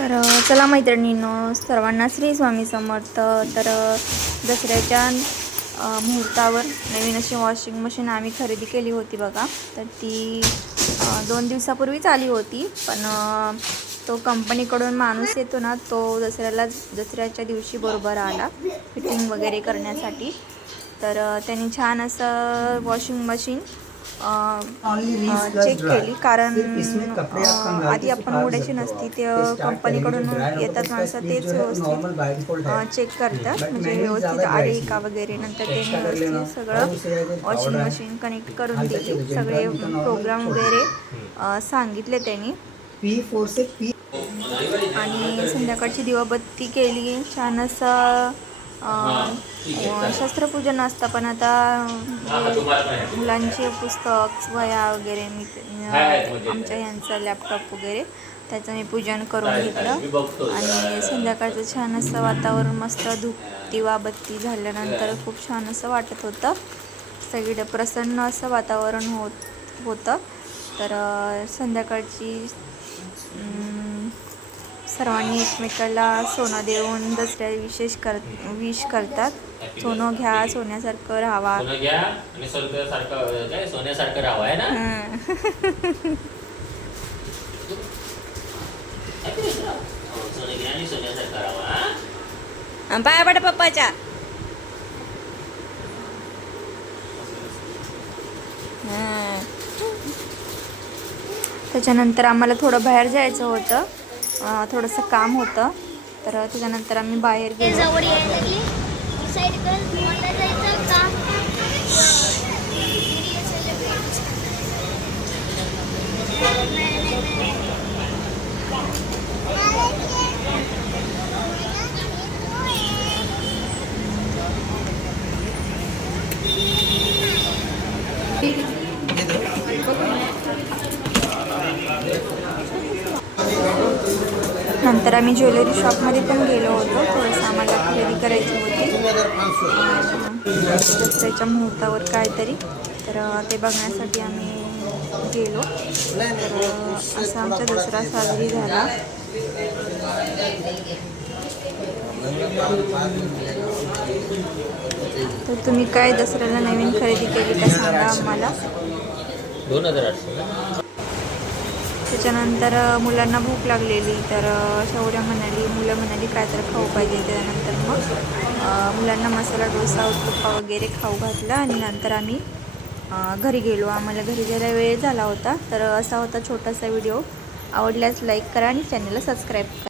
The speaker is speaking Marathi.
तर चला मैत्रिणींनो सर्वांना श्री स्वामी समर्थ. तर दसऱ्याच्या मुहूर्तावर नवीन अशी वॉशिंग मशीन आम्ही खरेदी केली होती बघा. तर ती दोन दिवसापूर्वीच आली होती पण तो कंपनीकडून माणूस येतो ना तो दसऱ्याला दसऱ्याच्या दिवशी बरोबर आला फिटिंग वगैरे करण्यासाठी. तर त्याने त्यांनी छान असं वॉशिंग मशीन चेक केली कारण आधी आपण उघडायची नसती ते कंपनीकडून येतात माणसं तेच व्यवस्थित चेक करतात म्हणजे व्यवस्थित आहे का वगैरे नंतर त्यांनी व्यवस्थित सगळं वॉशिंग मशीन कनेक्ट करून दिली. सगळे प्रोग्राम वगैरे सांगितले त्यांनी. आणि संध्याकाळची दिवाबत्ती केली. छान असं शस्त्रपूजन असतं पण आता मुलांचे पुस्तक वह्या वगैरे मी आमच्या यांचं लॅपटॉप वगैरे त्याचं मी पूजन करून घेतलं. आणि संध्याकाळचं छान असं वातावरण मस्त धूप दिवाबत्ती झाल्यानंतर खूप छान असं वाटत होतं. सगळीकडे प्रसन्न असं वातावरण होत होतं. तर संध्याकाळची सर्वांनी एकमेकाला सोनं देऊन दसऱ्या विशेष कर विश करतात. सोनं घ्या सोन्यासारखं राहावा. सोनं घ्या आणि सोन्यासारखं राहावं आहे ना? हं. पप्पाच्या. त्याच्यानंतर आम्हाला थोडं बाहेर जायचं होतं. थोडंसं काम होतं. तर त्याच्यानंतर आम्ही बाहेर गेलो जवळ यायला लागली डिसाईड कर मला जायचं का नंतर आम्ही ज्वेलरी शॉपमध्ये पण गेलो होतो. थोडंसं आम्हाला खरेदी करायची होती. दसऱ्याच्या मुहूर्तावर काहीतरी. तर ते बघण्यासाठी आम्ही गेलो. तर असा आमचा दसरा साजरी झाला. तर तुम्ही काय दसऱ्याला नवीन खरेदी केली का सांगा आम्हाला. दोन हजार आठशे त्याच्यानंतर मुलांना भूक लागलेली तर अ, शौर्य म्हणाली मुलं म्हणाली काय तर खाऊ पाहिजे. त्यानंतर मग मुलांना मसाला डोसा उत्तप्पा वगैरे खाऊ घातला आणि नंतर आम्ही घरी गेलो. आम्हाला घरी जायला वेळ झाला होता तर असा होता छोटासा व्हिडिओ. आवडल्यास लाईक करा आणि चॅनलला सबस्क्राईब करा.